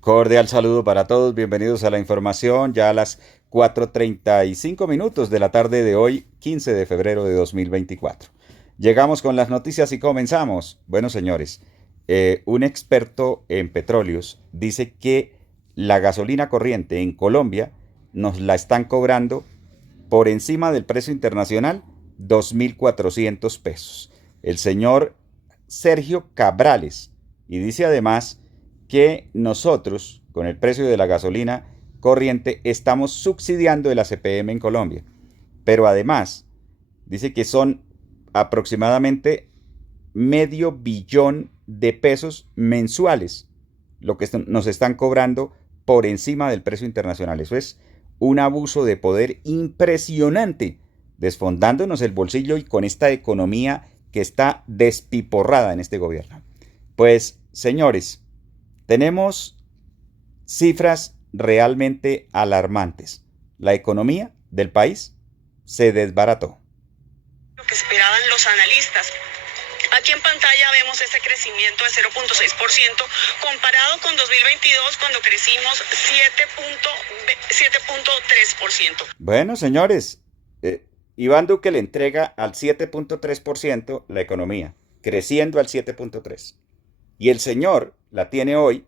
Cordial saludo para todos, bienvenidos a la información, ya a las 4:35 de la tarde de hoy, 15 de febrero de 2024. Llegamos con las noticias y comenzamos. Bueno, señores, un experto en petróleos dice que la gasolina corriente en Colombia nos la están cobrando por encima del precio internacional, 2.400 pesos. El señor Sergio Cabrales, y dice además que nosotros, con el precio de la gasolina corriente, estamos subsidiando el ACPM en Colombia. Pero además, dice que son aproximadamente $500 millones mensuales lo que nos están cobrando por encima del precio internacional. Eso es un abuso de poder impresionante, desfondándonos el bolsillo y con esta economía que está despiporrada en este gobierno. Pues, señores, tenemos cifras realmente alarmantes. La economía del país se desbarató. Lo que esperaban los analistas. Aquí en pantalla vemos este crecimiento de 0.6% comparado con 2022 cuando crecimos 7.3%. Bueno, señores, Iván Duque le entrega al 7.3% la economía, creciendo al 7.3%. Y el señor la tiene hoy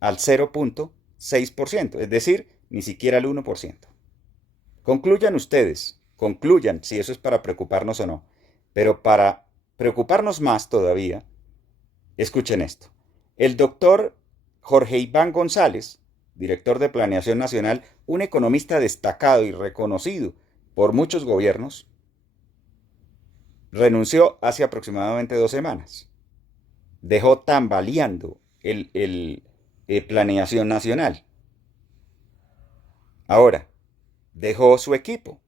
al 0.6%, es decir, ni siquiera al 1%. Concluyan ustedes, concluyan si eso es para preocuparnos o no. Pero para preocuparnos más todavía, escuchen esto. El doctor Jorge Iván González, director de Planeación Nacional, un economista destacado y reconocido por muchos gobiernos, renunció hace aproximadamente 2 semanas. Dejó tambaleando el Planeación Nacional. Ahora, dejó su equipo,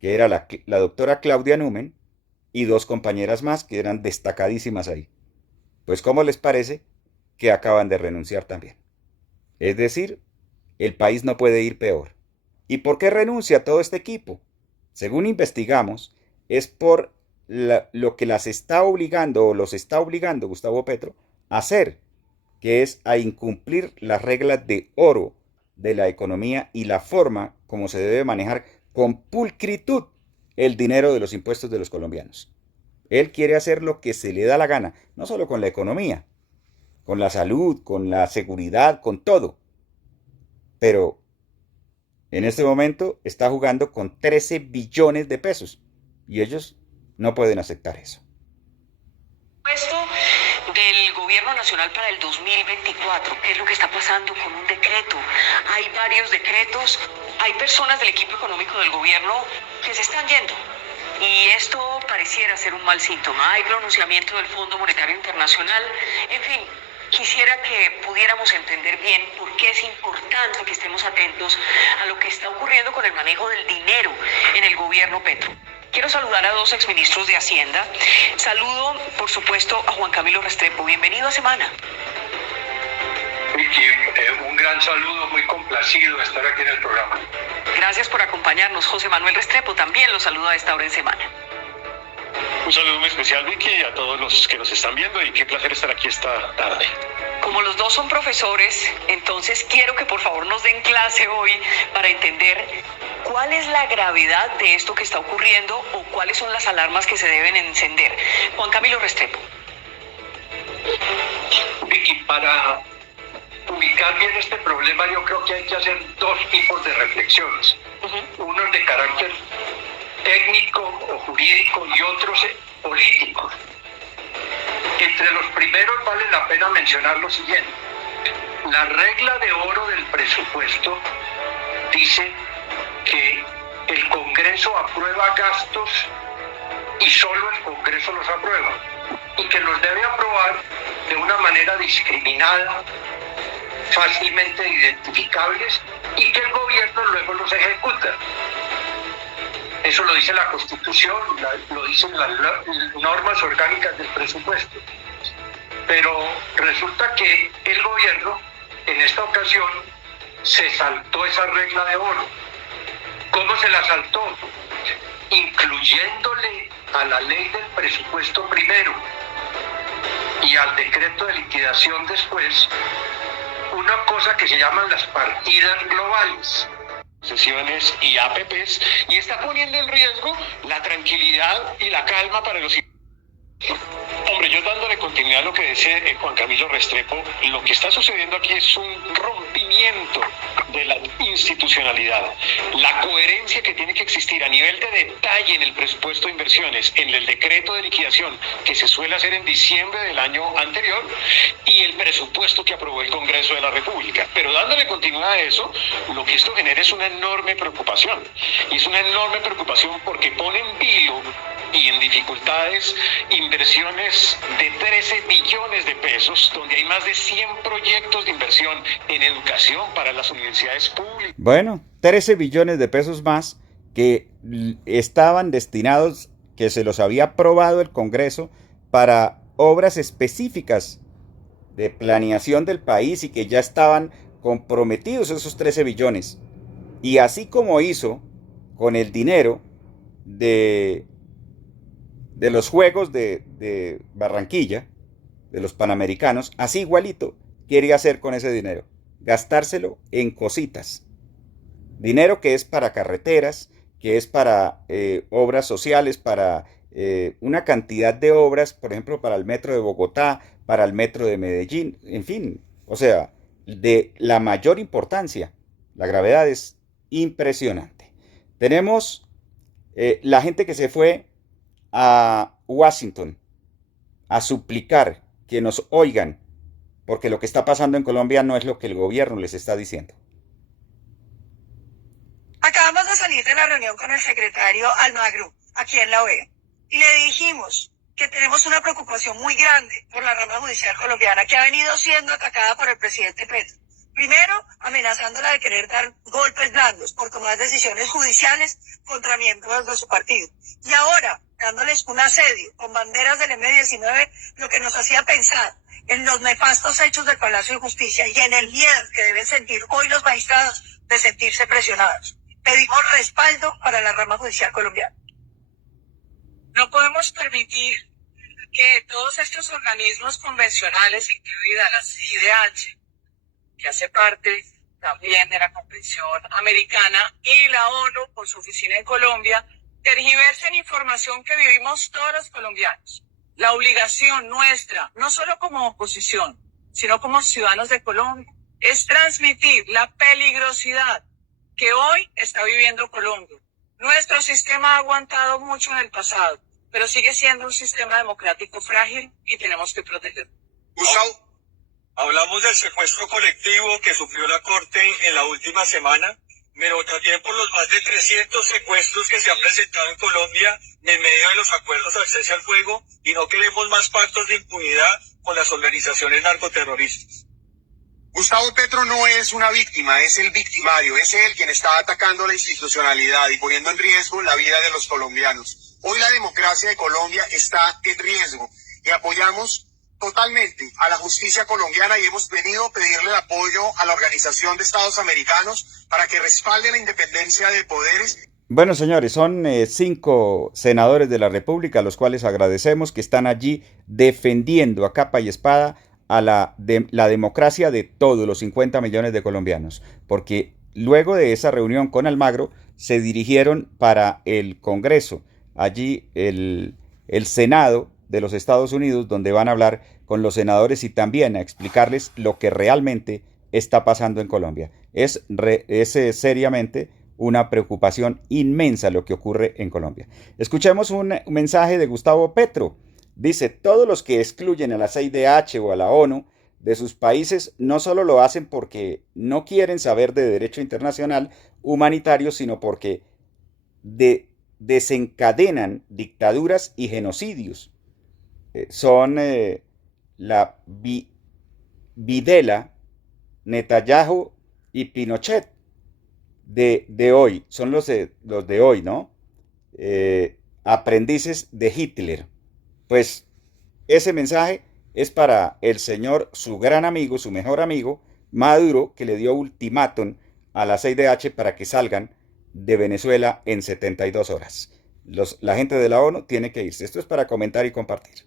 que era la doctora Claudia Numen y 2 compañeras más que eran destacadísimas ahí. Pues, ¿cómo les parece que acaban de renunciar también? Es decir, el país no puede ir peor. ¿Y por qué renuncia todo este equipo? Según investigamos, es por lo que las está obligando o los está obligando Gustavo Petro a hacer, que es a incumplir las reglas de oro de la economía y la forma como se debe manejar con pulcritud el dinero de los impuestos de los colombianos. Él quiere hacer lo que se le da la gana, no solo con la economía, con la salud, con la seguridad, con todo. Pero en este momento está jugando con 13 billones de pesos y ellos no pueden aceptar eso. Puesto del Gobierno Nacional para el 2024, ¿qué es lo que está pasando con un decreto? Hay varios decretos, hay personas del equipo económico del gobierno que se están yendo. Y esto pareciera ser un mal síntoma. Hay pronunciamiento del Fondo Monetario Internacional. En fin, quisiera que pudiéramos entender bien por qué es importante que estemos atentos a lo que está ocurriendo con el manejo del dinero en el gobierno Petro. Quiero saludar a 2 exministros de Hacienda. Saludo, por supuesto, a Juan Camilo Restrepo. Bienvenido a Semana. Vicky, un gran saludo, muy complacido de estar aquí en el programa. Gracias por acompañarnos. José Manuel Restrepo también los saluda a esta hora en Semana. Un saludo muy especial, Vicky, y a todos los que nos están viendo, y qué placer estar aquí esta tarde. Como los 2 son profesores, entonces quiero que por favor nos den clase hoy para entender cuál es la gravedad de esto que está ocurriendo o cuáles son las alarmas que se deben encender. Juan Camilo Restrepo. Vicky, para ubicar bien este problema, yo creo que hay que hacer 2 tipos de reflexiones. Unos de carácter técnico o jurídico y otros políticos. Entre los primeros vale la pena mencionar lo siguiente. La regla de oro del presupuesto dice que el Congreso aprueba gastos y solo el Congreso los aprueba, y que los debe aprobar de una manera discriminada, fácilmente identificables, y que el gobierno luego los ejecuta. Eso lo dice la Constitución, lo dicen las normas orgánicas del presupuesto. Pero resulta que el gobierno, en esta ocasión, se saltó esa regla de oro. ¿Cómo se la saltó? Incluyéndole a la ley del presupuesto primero. y al decreto de liquidación después una cosa que se llaman las partidas globales. Sesiones y APPs, y está poniendo en riesgo la tranquilidad y la calma para los... Hombre, yo dándole continuidad a lo que dice Juan Camilo Restrepo, lo que está sucediendo aquí es un rompimiento de la institucionalidad. La coherencia que tiene que existir a nivel de detalle en el presupuesto de inversiones, en el decreto de liquidación que se suele hacer en diciembre del año anterior y el presupuesto que aprobó el Congreso de la República. Pero dándole continuidad a eso, lo que esto genera es una enorme preocupación. Y es una enorme preocupación porque pone en vilo y en dificultades inversiones de 13 billones de pesos, donde hay más de 100 proyectos de inversión en educación para las universidades públicas. Bueno, 13 billones de pesos más que estaban destinados, que se los había aprobado el Congreso para obras específicas de planeación del país y que ya estaban comprometidos esos 13 billones. Y así como hizo con el dinero de los Juegos de Barranquilla, de los Panamericanos, así igualito quiere hacer con ese dinero, gastárselo en cositas. Dinero que es para carreteras, que es para obras sociales, para una cantidad de obras, por ejemplo, para el metro de Bogotá, para el metro de Medellín, en fin, o sea, de la mayor importancia. La gravedad es impresionante. Tenemos la gente que se fue a Washington a suplicar que nos oigan, porque lo que está pasando en Colombia no es lo que el gobierno les está diciendo. Acabamos de salir de la reunión con el secretario Almagro, aquí en la OEA, y le dijimos que tenemos una preocupación muy grande por la rama judicial colombiana, que ha venido siendo atacada por el presidente Petro. Primero, amenazándola de querer dar golpes blandos por tomar decisiones judiciales contra miembros de su partido. Y ahora, dándoles un asedio con banderas del M-19, lo que nos hacía pensar en los nefastos hechos del Palacio de Justicia y en el miedo que deben sentir hoy los magistrados de sentirse presionados. Pedimos respaldo para la rama judicial colombiana. No podemos permitir que todos estos organismos convencionales, incluida la CIDH, que hace parte también de la Convención Americana, y la ONU por su oficina en Colombia, tergiversen información que vivimos todos los colombianos. La obligación nuestra, no solo como oposición, sino como ciudadanos de Colombia, es transmitir la peligrosidad que hoy está viviendo Colombia. Nuestro sistema ha aguantado mucho en el pasado, pero sigue siendo un sistema democrático frágil y tenemos que protegerlo. Gustavo, hablamos del secuestro colectivo que sufrió la Corte en la última semana, pero también por los más de 300 secuestros que se han presentado en Colombia en medio de los acuerdos al cese al fuego, y no queremos más pactos de impunidad con las organizaciones narcoterroristas. Gustavo Petro no es una víctima, es el victimario, es él quien está atacando la institucionalidad y poniendo en riesgo la vida de los colombianos. Hoy la democracia de Colombia está en riesgo y apoyamos totalmente a la justicia colombiana y hemos venido a pedirle el apoyo a la Organización de Estados Americanos para que respalde la independencia de poderes. Bueno, señores, son 5 senadores de la República, a los cuales agradecemos, que están allí defendiendo a capa y espada a la democracia de todos los 50 millones de colombianos, porque luego de esa reunión con Almagro se dirigieron para el Congreso, allí el Senado de los Estados Unidos, donde van a hablar con los senadores y también a explicarles lo que realmente está pasando en Colombia. Es seriamente una preocupación inmensa lo que ocurre en Colombia. Escuchemos un mensaje de Gustavo Petro. Dice: todos los que excluyen a la CIDH o a la ONU de sus países no solo lo hacen porque no quieren saber de derecho internacional humanitario, sino porque desencadenan dictaduras y genocidios. Son la Videla, Netanyahu y Pinochet de hoy. Son los de hoy, ¿no? Aprendices de Hitler. Pues ese mensaje es para el señor, su gran amigo, su mejor amigo, Maduro, que le dio ultimátum a la CIDH para que salgan de Venezuela en 72 horas. La gente de la ONU tiene que irse. Esto es para comentar y compartir.